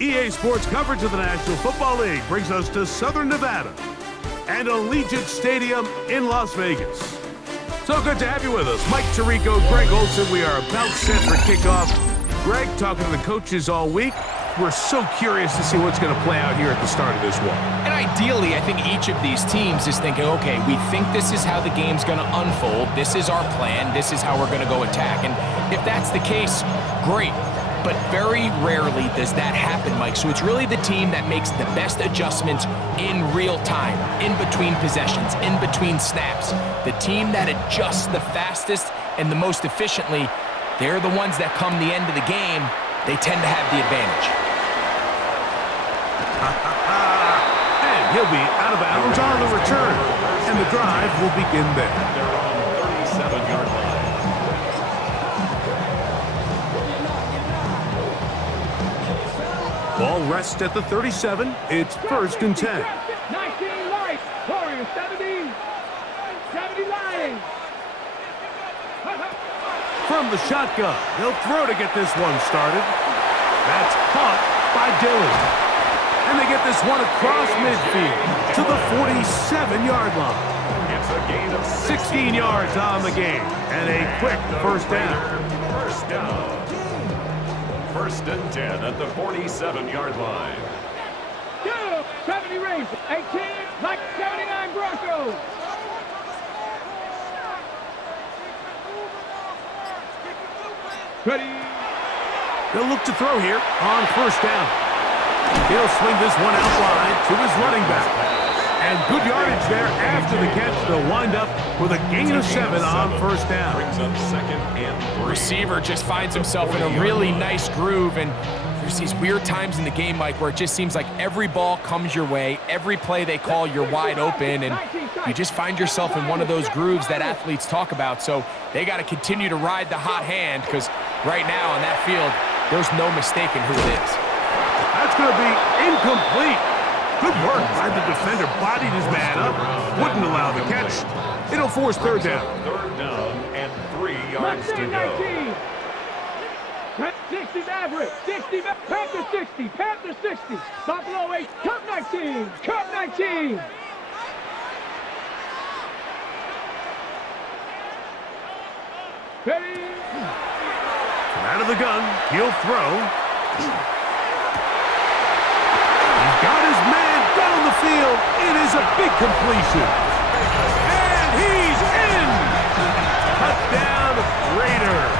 EA Sports coverage of the National Football League brings us to Southern Nevada and Allegiant Stadium in Las Vegas. So good to have you with us. Mike Tirico, Greg Olson. We are about set for kickoff. Greg, talking to the coaches all week. We're so curious to see what's going to play out here at the start of this one. And ideally, I think each of these teams is thinking, okay, we think this is how the game's going to unfold. This is our plan. This is how we're going to go attack. And if that's the case, great. But very rarely does that happen, Mike. So it's really the team that makes the best adjustments in real time, in between possessions, in between snaps. The team that adjusts the fastest and the most efficiently, they're the ones that come the end of the game, they tend to have the advantage. And he'll be out of bounds on the return. And the drive will begin there. They're on the 37-yard line. Ball rests at the 37. It's 1st and 10. 19 Lions, Warriors 70, 70 Lions. From the shotgun, they'll throw to get this one started. That's caught by Dillon. And they get this one across midfield to the 47-yard line. It's a gain of 16 yards on the game and a quick first down. First down. 1st and 10 at the 47-yard line. 70 Rangers, 18, like 79 Broncos. Ready. They'll look to throw here on 1st down. He'll swing this one out wide to his running back. And good yardage there after the catch. They'll wind up with a gain of 7 on 1st down. Brings up 2nd and 3. Receiver just finds himself in a really nice groove, and there's these weird times in the game, Mike, where it just seems like every ball comes your way, every play they call, you're wide open, and you just find yourself in one of those grooves that athletes talk about. So they got to continue to ride the hot hand, because right now on that field, there's no mistaking who it is. That's going to be incomplete. Good work by the defender. Bodied his man up. Wouldn't allow the catch. It'll force 3rd down. 3rd down and 3 yards to go. 60 Maverick, 60, Panther 60, Panther 60, Buffalo 8, Cup 19, Cup 19. Ready. From out of the gun, he'll throw. He's got his man down the field. It is a big completion. And he's in. Touchdown, Raiders.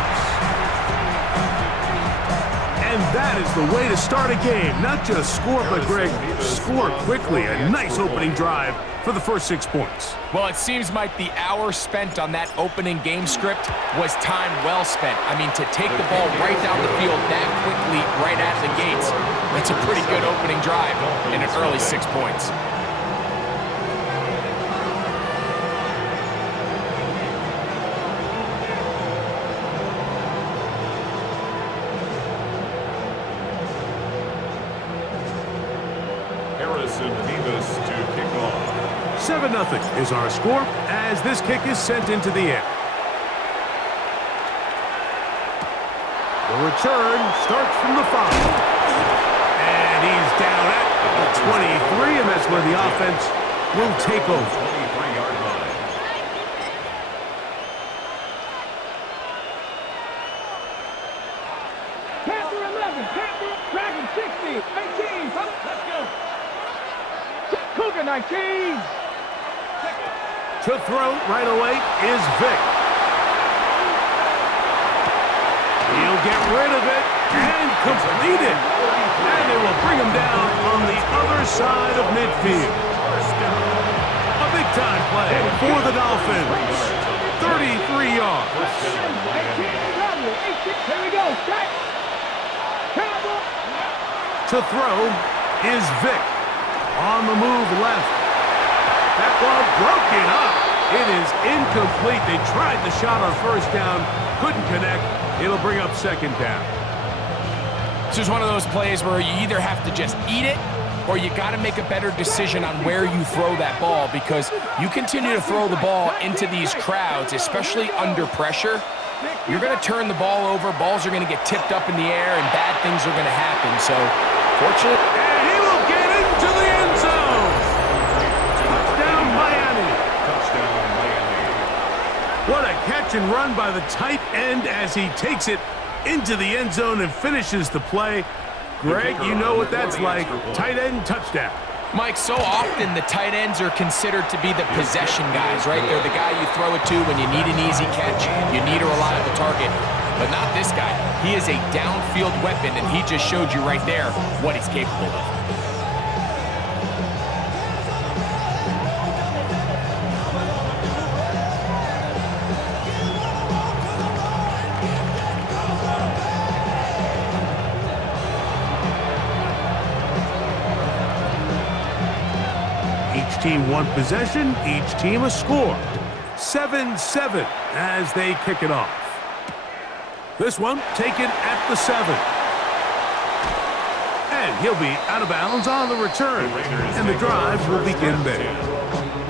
And that is the way to start a game. Not just score, but, Greg, score quickly. A nice opening drive for the first 6 points. Well, it seems like the hour spent on that opening game script was time well spent. I mean, to take the ball right down the field that quickly, right out of the gates, that's a pretty good opening drive in an early 6 points. Harrison Davis to kick off. 7-0 is our score as this kick is sent into the air. The return starts from the 5. And he's down at the 23, and that's where the offense will take over. 23-yard line. Panther 11, Panther, Dragon 60, 18, let's go. Cougar 19. To throw right away is Vick. He'll get rid of it and complete it. And it will bring him down on the other side of midfield. A big-time play for the Dolphins. 33 yards. 18, here we go, strike. Cowboy. To throw is Vick. On the move left. That ball broken up. It is incomplete. They tried the shot on 1st down. Couldn't connect. It'll bring up 2nd down. This is one of those plays where you either have to just eat it or you got to make a better decision on where you throw that ball, because you continue to throw the ball into these crowds, especially under pressure, you're going to turn the ball over, balls are going to get tipped up in the air, and bad things are going to happen. So Fortunately, And he will get into the end zone. Touchdown, Miami. Touchdown, Miami. What a catch and run by the tight end as he takes it into the end zone and finishes the play. Greg, you know what that's like. Tight end touchdown. Mike, so often the tight ends are considered to be the possession guys, right? They're the guy you throw it to when you need an easy catch, you need a reliable target. But not this guy. He is a downfield weapon, and he just showed you right there what he's capable of. Each team one possession, each team a score. 7-7 as they kick it off. This one taken at the 7. And he'll be out of bounds on the return. And the drive will begin there.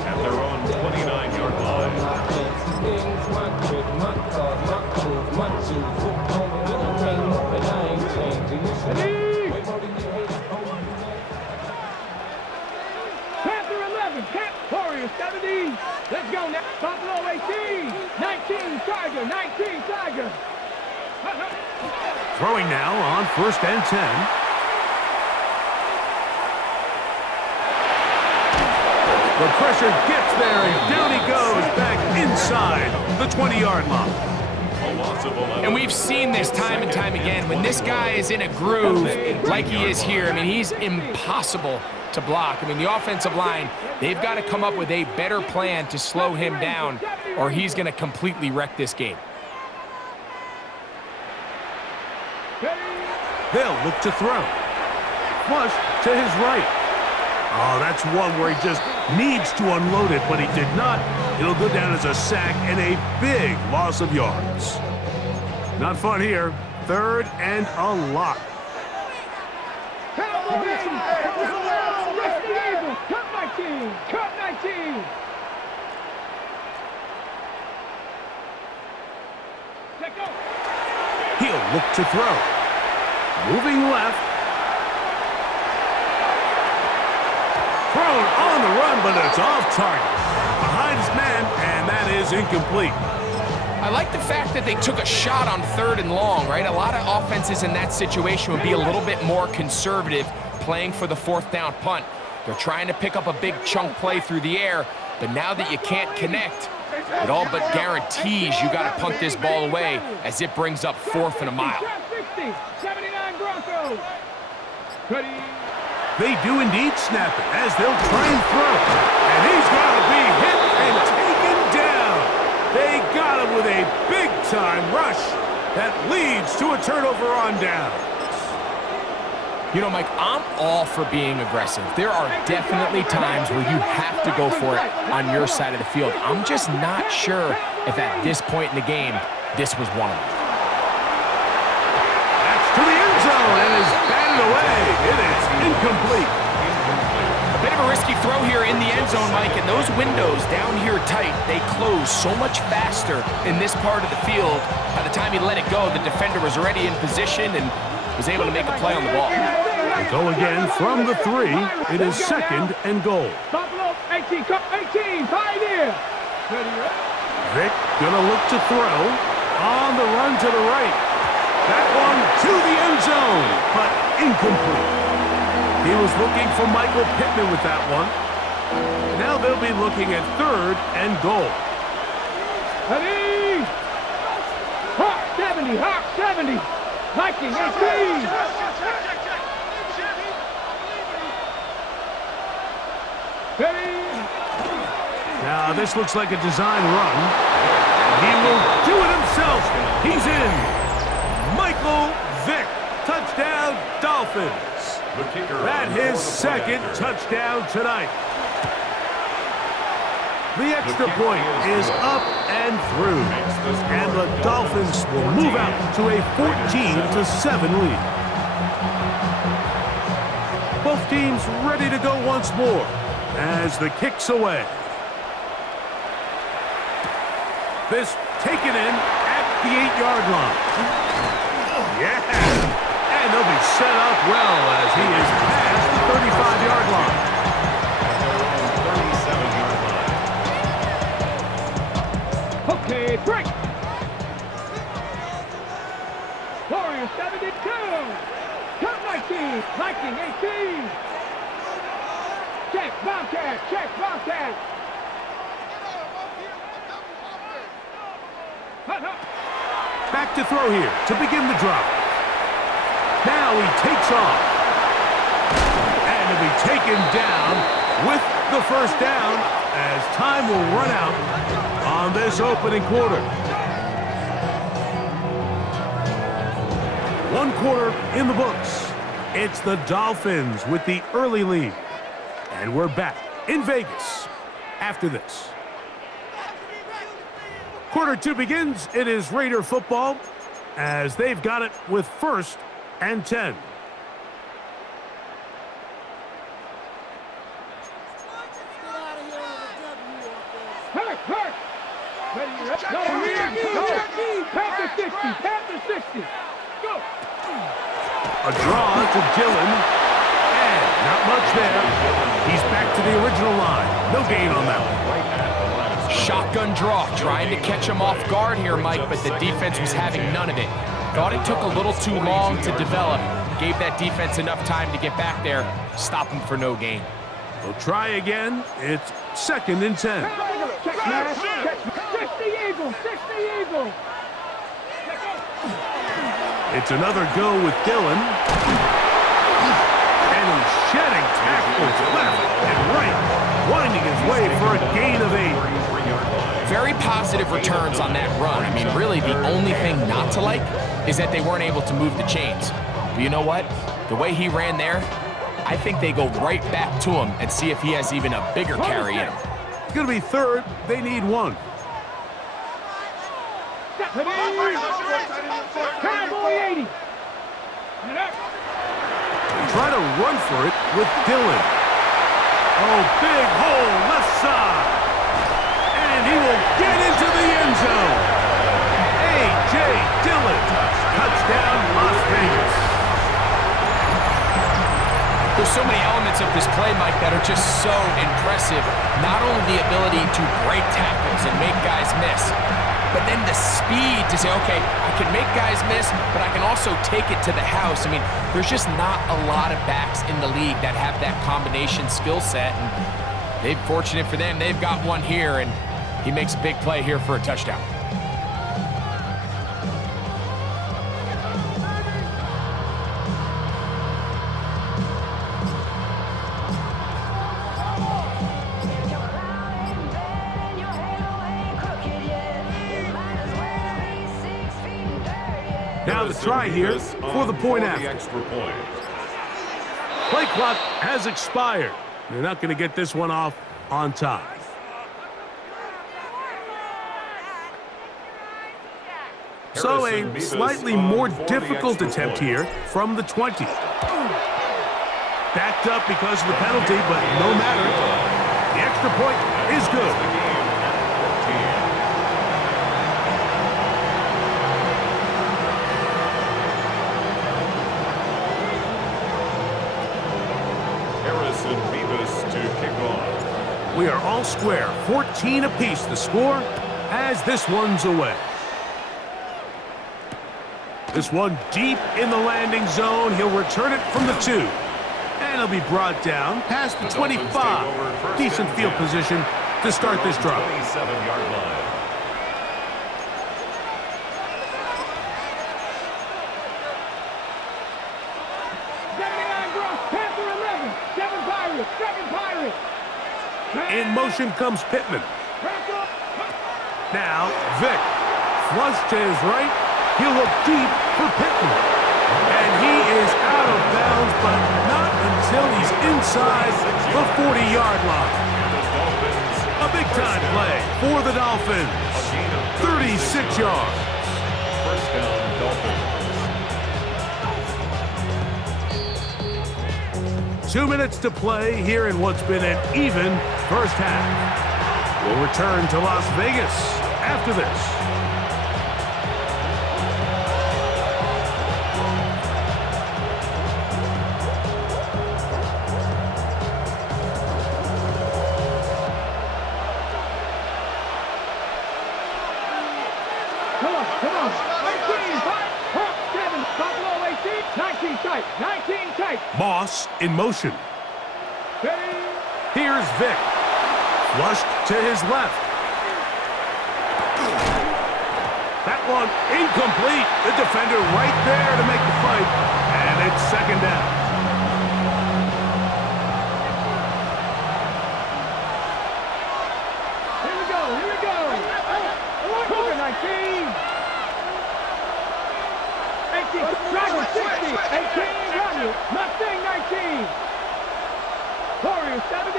At their own 29-yard line. Panther 11, Cap Warrior 70. Let's go now. Buffalo 18, 19 Tiger, 19 Tiger. Throwing now on 1st and 10. The pressure gets there, and down he goes back inside the 20-yard line. A loss of 11. And we've seen this time and time again. When this guy is in a groove like he is here, I mean, he's impossible to block. I mean, the offensive line, they've got to come up with a better plan to slow him down, or he's going to completely wreck this game. They'll look to throw. Flush to his right. Oh, that's one where he just needs to unload it, but he did not. It'll go down as a sack and a big loss of yards. Not fun here. 3rd and a lot. Cup 19, Cup 19. Let go. He'll look to throw. Moving left. Thrown on the run, but it's off target. Behind his man, and that is incomplete. I like the fact that they took a shot on 3rd and long, right? A lot of offenses in that situation would be a little bit more conservative playing for the 4th down punt. They're trying to pick up a big chunk play through the air, but now that you can't connect, it all but guarantees you got to punt this ball away as it brings up 4th and a mile. 60, 79 Broncos. Ready. They do indeed snap it as they'll try and throw. And he's got to be hit and taken down. They got him with a big-time rush that leads to a turnover on down. You know, Mike, I'm all for being aggressive. There are definitely times where you have to go for it on your side of the field. I'm just not sure if at this point in the game, this was one of them. That's to the end zone and is batted away. It is incomplete. A bit of a risky throw here in the end zone, Mike, and those windows down here tight, they close so much faster in this part of the field. By the time he let it go, the defender was already in position and was able to make a play on the ball. They go again from the 3. It is 2nd and goal. Buffalo 18, Cup 18, Pioneer. Vic gonna look to throw. On the run to the right. That one to the end zone, but incomplete. He was looking for Michael Pittman with that one. Now they'll be looking at 3rd and goal. Ready. Hawk 70, Hawk 70. Viking 18. Ready. Now this looks like a design run. He will do it himself. He's in. Michael Vick. Touchdown, Dolphins. That his 2nd touchdown tonight. The extra point is up and through, and the Dolphins will move out to a 14-7 lead. Both teams ready to go once more as the kick's away. This taken in at the 8-yard line. Yeah, And they'll be set up well as he is past the 35-yard line. Okay, break. Warriors 72. Cut 19. Viking 18. Check, Bobcat. Check, Bobcat. Back to throw here to begin the drive. Now he takes off. And he'll be taken down with the first down as time will run out on this opening quarter. One quarter in the books. It's the Dolphins with the early lead. And we're back in Vegas after this. Quarter two begins. It is Raider football as they've got it with 1st and 10. Hurt. Go, Panther 60. Panther 60. Go. A draw to Dillon. And not much there. He's back to the original line. No gain on that one. Shotgun draw, trying to catch him off guard here, Mike, but the defense was having none of it. Thought it took a little too long to develop. Gave that defense enough time to get back there. Stop him for no gain. We'll try again. It's 2nd and 10. Check, man. 60 Eagles. 60 Eagles. It's another go with Dillon. And he's shedding tackles left and right, winding his way for a gain of 8. Very positive returns on that run. I mean, really, the only thing not to like is that they weren't able to move the chains. But you know what? The way he ran there, I think they go right back to him and see if he has even a bigger carry in him. It's going to be 3rd. They need 1. Cowboy 80. Try to run for it with Dillon. Oh, big hole left side. And he will get into the end zone. A.J. Dillon. Touchdown, Las Vegas. There's so many elements of this play, Mike, that are just so impressive. Not only the ability to break tackles and make guys miss, but then the speed to say, okay, I can make guys miss, but I can also take it to the house. I mean, there's just not a lot of backs in the league that have that combination skill set. And they're fortunate for them. They've got one here, and he makes a big play here for a touchdown. Now the try here for the point after. Play clock has expired. They're not going to get this one off on time. So a slightly more difficult attempt here from the 20. Backed up because of the penalty, but no matter. The extra point is good. We are all square, 14 apiece the score as this one's away. This one deep in the landing zone. He'll return it from the 2. And he'll be brought down past the 25. Decent field position to start this drive. 27-yard line. In motion comes Pittman. Now, Vick. Flush to his right. He'll look deep for Pittman. And he is out of bounds, but not until he's inside the 40-yard line. A big-time play for the Dolphins. 36 yards. First down, Dolphins. 2 minutes to play here in what's been an even first half. We'll return to Las Vegas after this. 19 tight. Moss in motion. Ready? Here's Vic. Flushed to his left. That one incomplete. The defender right there to make the fight. And it's second down. Here we go. Here we go. Cougar 19. 18. Dragon 60. 18. Daniel. Mustang 19. Warrior 70.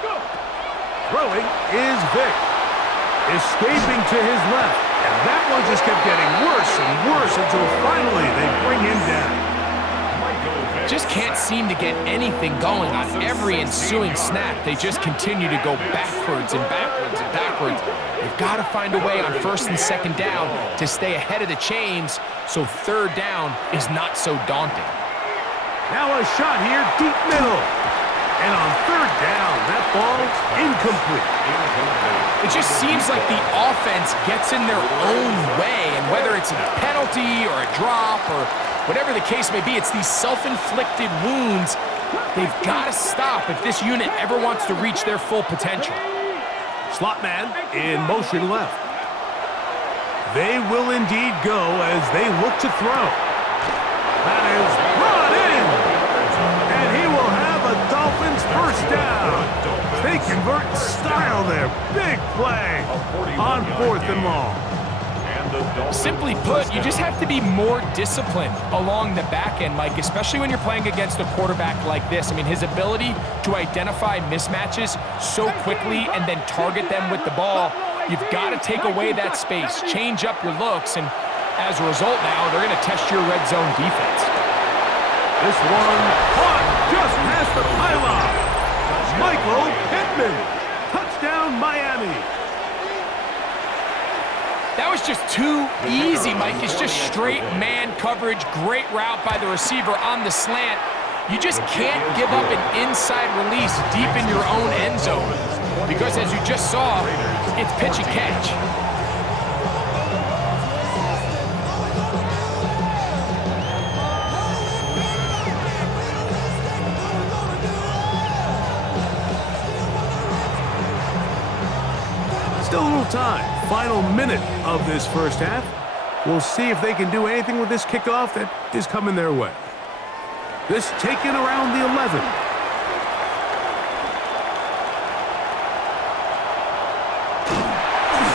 Go. Throwing is Vic. Escaping to his left. And that one just kept getting worse and worse until finally they bring him down. Just can't seem to get anything going on every ensuing snap. They just continue to go backwards and backwards and backwards. They've got to find a way on first and second down to stay ahead of the chains so third down is not so daunting. Now a shot here, deep middle. And on third down, that ball's incomplete. It just seems like the offense gets in their own way, and whether it's a penalty or a drop or whatever the case may be, it's these self-inflicted wounds they've got to stop if this unit ever wants to reach their full potential. Slot man in motion left. They will indeed go as they look to throw. That is brought in. And he will have a Dolphins first down. They convert in style there. Big play on 4th and long. Simply put, you just have to be more disciplined along the back end, Mike, especially when you're playing against a quarterback like this. I mean, his ability to identify mismatches so quickly and then target them with the ball, you've got to take away that space, change up your looks, and as a result now, they're going to test your red zone defense. This one caught just past the pylon. Michael Pittman. Touchdown, Miami. That was just too easy, Mike. It's just straight man coverage, great route by the receiver on the slant. You just can't give up an inside release deep in your own end zone because, as you just saw, it's pitch and catch. Still a little time. Final minute of this first half. We'll see if they can do anything with this kickoff that is coming their way. This taken around the 11.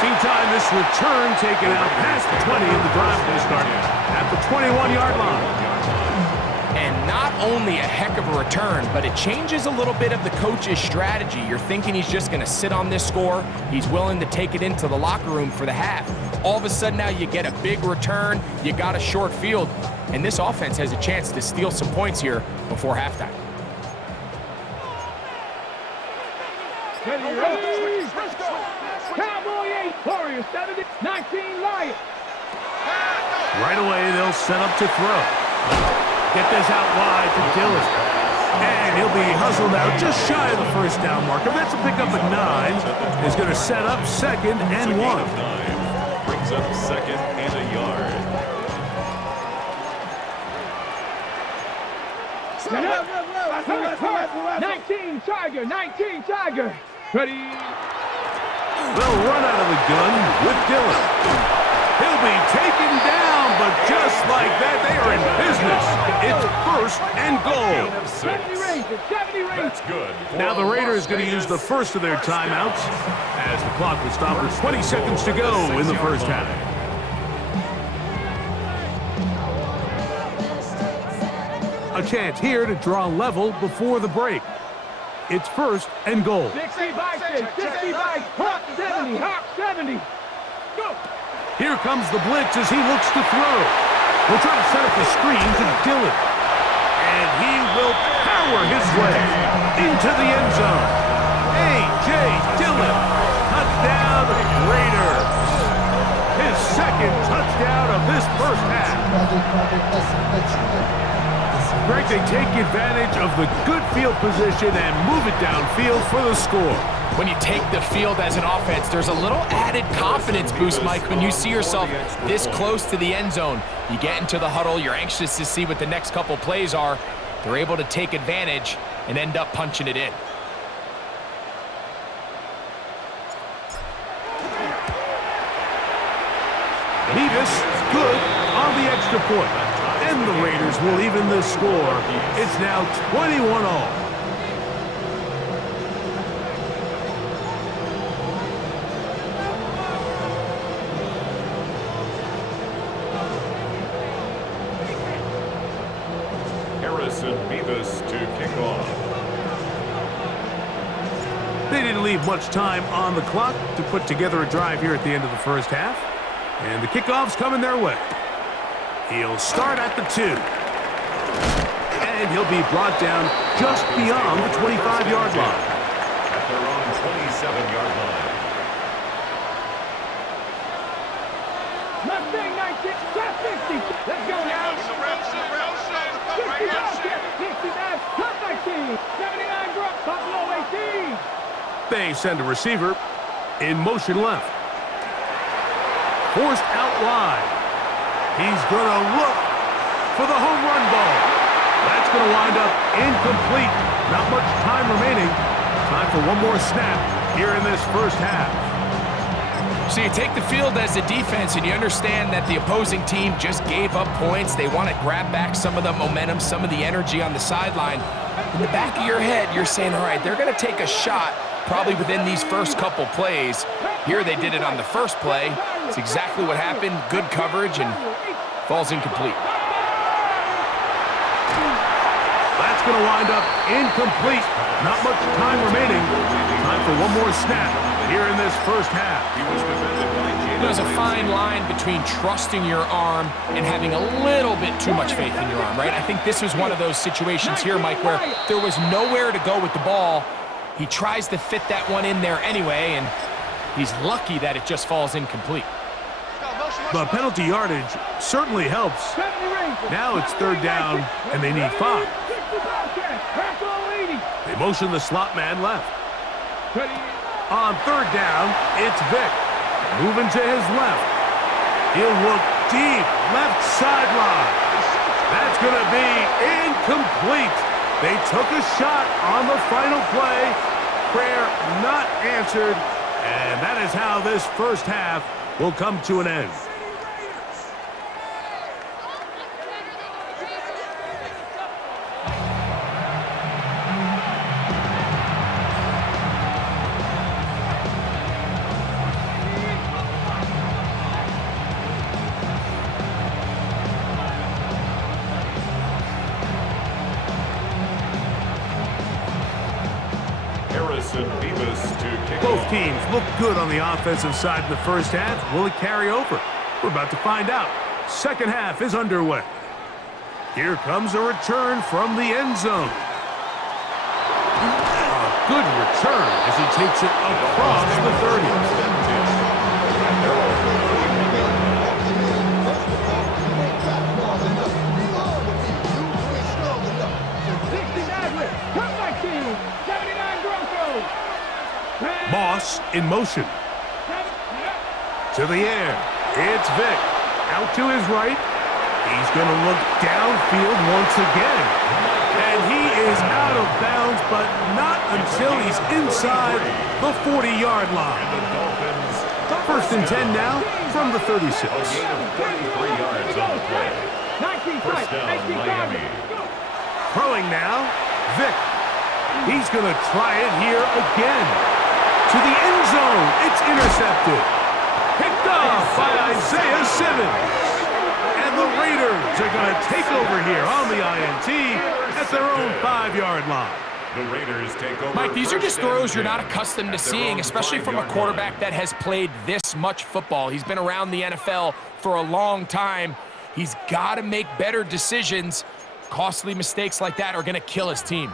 Meantime, this return taken out past the 20 and the drive will start at the 21-yard line. And not only a heck of a return, but it changes a little bit of the coach's strategy. You're thinking he's just going to sit on this score. He's willing to take it into the locker room for the half. All of a sudden now you get a big return, you got a short field, and this offense has a chance to steal some points here before halftime. Cowboy 8, Warrior 70, 19 Lions. Right away, they'll set up to throw. Get this out wide to Dillon. And he'll be hustled out just shy of the first down marker. That's a pickup at 9. He's going to set up second and 1. Brings up second and a yard. 19 Tiger, 19 Tiger. Ready? They'll run out of the gun with Dillon. He'll be taken down, but just like that, they are in business. It's first and goal. 70 Rangers, 70 Rangers. That's good. Now the Raiders going to use the first of their timeouts as the clock will stop with 20 seconds to go in the first half. A chance here to draw level before the break. It's first and goal. 60 by 60 by Hawk 70, Hawk 70. Go. Here comes the blitz as he looks to throw. We'll try to set up the screen to Dillon. And he will power his way into the end zone. A.J. Dillon, touchdown Raiders. His second touchdown of this first half. Greg, they take advantage of the good field position and move it downfield for the score. When you take the field as an offense, there's a little added confidence boost, Mike, when you see yourself this close to the end zone. You get into the huddle, you're anxious to see what the next couple plays are. They're able to take advantage and end up punching it in. Nevis, good on the extra point. And the Raiders will even the score. It's now 21-all. Harrison Beavis to kick off. They didn't leave much time on the clock to put together a drive here at the end of the first half. And the kickoff's coming their way. He'll start at the 2. And he'll be brought down just beyond the 25-yard line. At their own 27-yard line. Mustang 19, top 60. Let's go now. 69, top 19. 79, Brook, Buffalo 18. They send a receiver in motion left. Forced out wide. He's going to look for the home run ball. That's going to wind up incomplete. Not much time remaining. Time for one more snap here in this first half. So you take the field as a defense and you understand that the opposing team just gave up points. They want to grab back some of the momentum, some of the energy on the sideline. In the back of your head, you're saying, all right, they're going to take a shot probably within these first couple plays. Here they did it on the first play. It's exactly what happened. Good coverage and falls incomplete. That's going to wind up incomplete. Not much time remaining. Time for one more snap here in this first half. There's a fine line between trusting your arm and having a little bit too much faith in your arm, right? I think this was one of those situations here, Mike, where there was nowhere to go with the ball. He tries to fit that one in there anyway, and he's lucky that it just falls incomplete. The penalty yardage certainly helps. Now it's third down, and they need 5. They motion the slot man left. On third down, it's Vick. Moving to his left. He'll look deep, left sideline. That's going to be incomplete. They took a shot on the final play. Prayer not answered. And that is how this first half will come to an end. Both teams look good on the offensive side in the first half. Will it carry over? We're about to find out. Second half is underway. Here comes a return from the end zone. A good return as he takes it across the 30. Moss in motion. To the air. It's Vick. Out to his right. He's going to look downfield once again. And he is out of bounds, but not until he's inside the 40-yard line. First and 10 now from the 36. A gain of 33 yards on the play. First down, Miami. Throwing now, Vick. He's going to try it here again. To the end zone, it's intercepted. Picked off by Isaiah Simmons. And the Raiders are going to take over here on the INT at their own 5-yard line. The Raiders take over. Mike, these are just throws you're not accustomed to seeing, especially from a quarterback that has played this much football. He's been around the NFL for a long time. He's got to make better decisions. Costly mistakes like that are going to kill his team.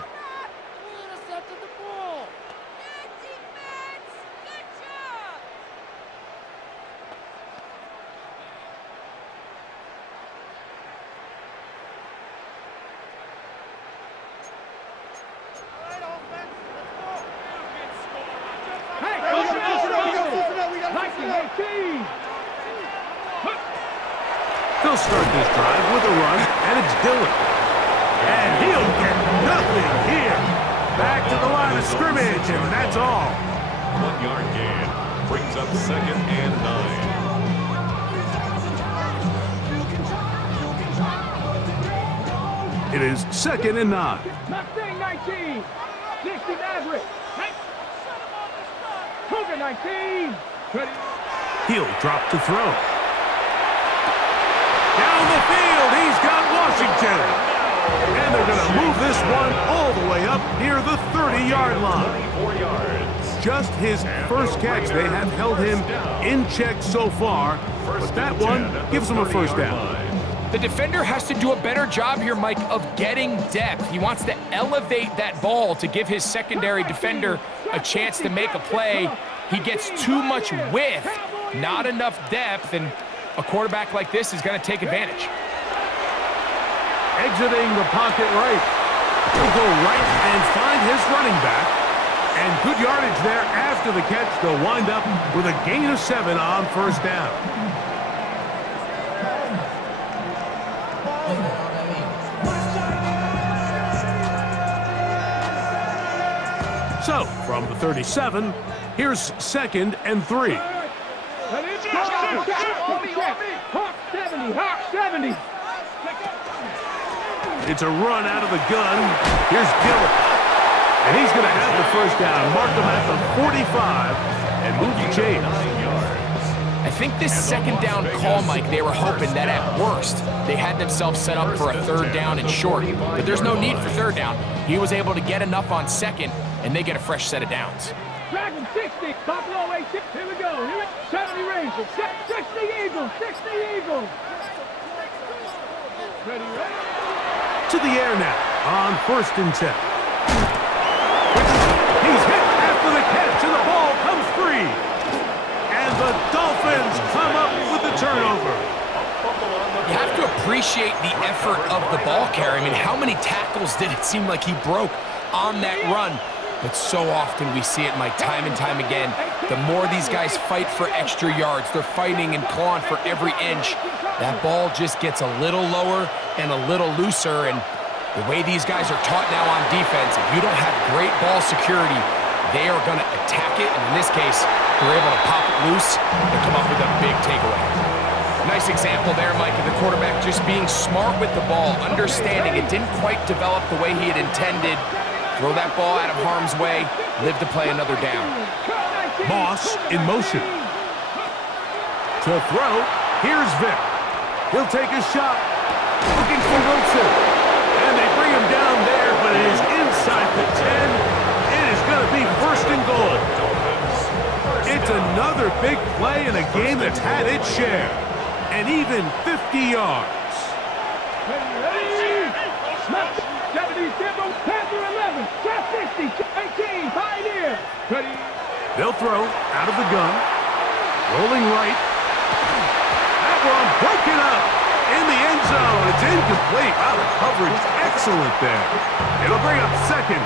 They'll start this drive with a run, and it's Dillon. And he'll get nothing here. Back to the line of scrimmage, and that's all. 1 yard gain. Brings up 2nd and 9. It is 2nd and 9. Mustang 19. 60 Maverick. Cougar 19. Ready. He'll drop to throw. Down the field, he's got Washington. And they're going to move this one all the way up near the 30-yard line. 24 yards. Just his first catch. They have held him in check so far, but that one gives him a first down. The defender has to do a better job here, Mike, of getting depth. He wants to elevate that ball to give his secondary defender a chance to make a play. He gets too much width, not enough depth, and a quarterback like this is going to take advantage. Exiting the pocket right. He'll go right and find his running back. And good yardage there after the catch. They'll wind up with a gain of 7 on first down. So, from the 37, here's 2nd and 3. Hawk 70. Hawk 70. It's a run out of the gun. Here's Dillon. And he's going to have the first down. Mark him at the 45 and move the chains. I think this 2nd down call, Mike, they were hoping that at worst they had themselves set up for a 3rd down and short. But there's no need for 3rd down. He was able to get enough on 2nd, and they get a fresh set of downs. Dragon 60. Buffalo 86. Here we go. Here it 70 Rangers. 60 Eagles. 60 Eagles. Ready, ready. To the air now on 1st and 10. He's hit after the catch, and the ball comes free. And the Dolphins come up with the turnover. You have to appreciate the effort of the ball carrier. I mean, how many tackles did it seem like he broke on that run? But so often we see it, Mike, time and time again. The more these guys fight for extra yards, they're fighting and clawing for every inch. That ball just gets a little lower and a little looser. And the way these guys are taught now on defense, if you don't have great ball security, they are going to attack it. And in this case, they're able to pop it loose and come up with a big takeaway. Nice example there, Mike, of the quarterback just being smart with the ball, understanding it didn't quite develop the way he had intended. Throw that ball out of harm's way, live to play another down. Moss in motion. To throw, here's Vick. He'll take a shot, looking for Wilson. And they bring him down there, but it is inside the 10. It is going to be 1st and goal. It's another big play in a game that's had its share. And even 50 yards. Ready, 70 Timber, Panther 11, Shot 60, 18, Pioneer. Ready. They'll throw out of the gun. Rolling right. That one broken up in the end zone. It's incomplete. Wow, the coverage excellent there. It'll bring up 2nd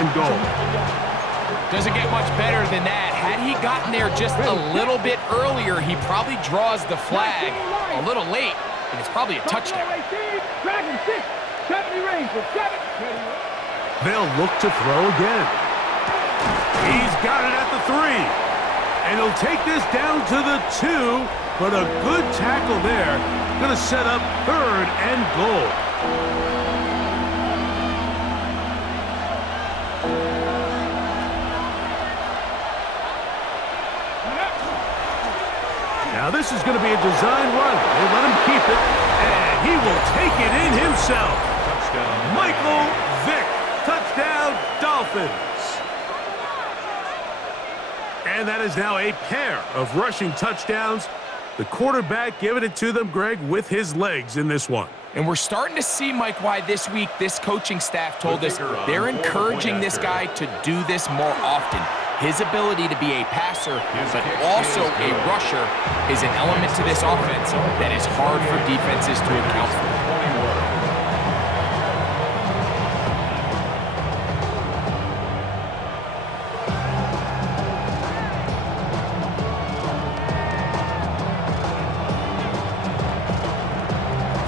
and goal. Doesn't get much better than that. Had he gotten there just a little bit earlier, he probably draws the flag a little late, and it's probably a touchdown. Dragon 6, 70 Rangers, 7. They'll look to throw again. He's got it at the 3. And he'll take this down to the 2, but a good tackle there. Going to set up 3rd and goal. Now this is going to be a design run. They let him keep it, and he will take it in himself. Touchdown. Michael Vick. Touchdown, Dolphins. And that is now a pair of rushing touchdowns. The quarterback giving it to them, Greg, with his legs in this one. And we're starting to see, Mike, why this week this coaching staff told us they're encouraging this guy to do this more often. His ability to be a passer, but also a rusher, is an element to this offense that is hard for defenses to account for.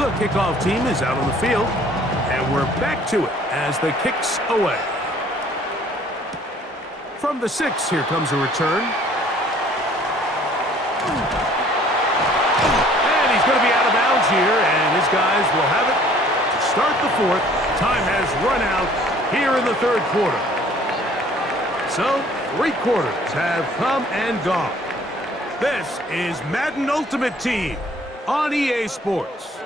The kickoff team is out on the field, and we're back to it as the kick's away. From the 6, here comes a return. And he's going to be out of bounds here, and his guys will have it to start the 4th. Time has run out here in the 3rd quarter. So, 3 quarters have come and gone. This is Madden Ultimate Team on EA Sports.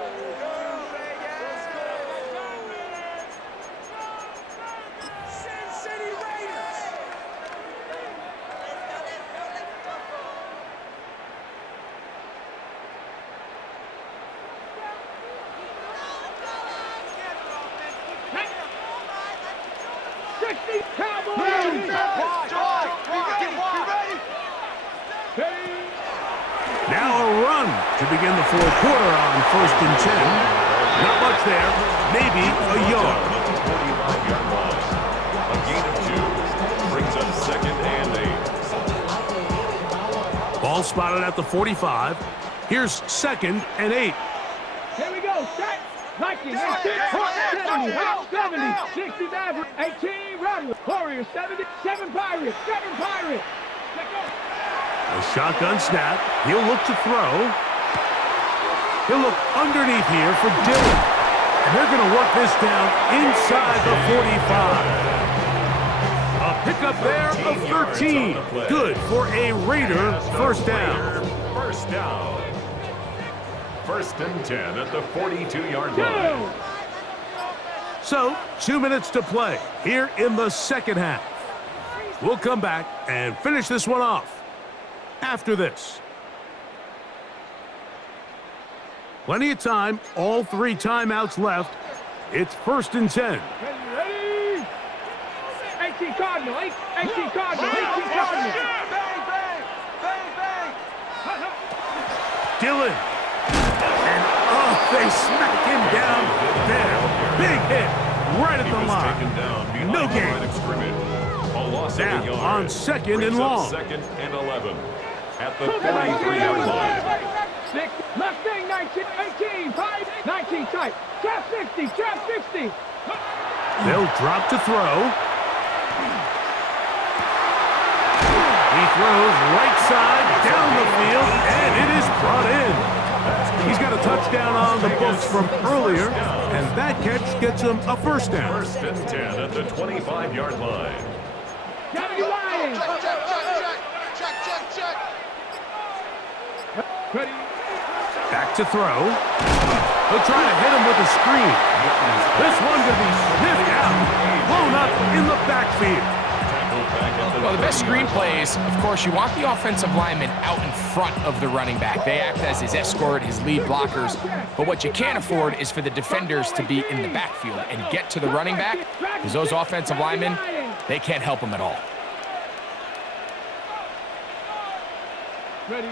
Now a run to begin the 4th quarter on 1st and 10. Not much there, maybe a yard. 45-yard line. A gain of 2 brings up 2nd and 8. Ball spotted at the 45. Here's 2nd and 8. Here we go, set. Vikings, 70, 60 Mavericks, 18 Rattlers, Warriors, 70, 7 Pirates, 7 Pirates. Let's go. A shotgun snap. He'll look to throw. He'll look underneath here for Dillon. And they're going to work this down inside the 45. A pickup there of 13. Good for a Raider first down. First down. 1st and 10 at the 42-yard line. So, 2 minutes to play here in the 2nd half. We'll come back and finish this one off after this. Plenty of time, all 3 timeouts left. It's 1st and 10. Ready? 18 Cardinal, 18 Cardinal, 18 Cardinal. Dillon. And, they smack him down there. Big hit right at the Taken down line. behind No the line gain. of scrimmage. A loss of a Now yard. on 2nd and Brings up long. 2nd and 11 at the 43-yard line. 6, Mustang 19, 18, 5, 19 tight. Trap 60, trap 60. They'll drop to throw. He throws right side down the field, and it is brought in. He's got a touchdown on the books from earlier, and that catch gets him a first down. 1st and 10 at the 25-yard line. Johnny Lyons. Check. Ready? Back to throw. They'll try to hit him with a screen. This one could be sniffed out, blown up in the backfield. Well, the best screenplay is, of course, you want the offensive lineman out in front of the running back. They act as his escort, his lead blockers. But what you can't afford is for the defenders to be in the backfield and get to the running back, because those offensive linemen, they can't help him at all. Ready?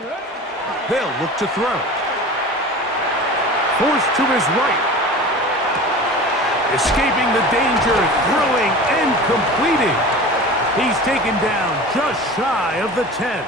They'll look to throw. Forced to his right. Escaping the danger, throwing and completing. He's taken down just shy of the 10.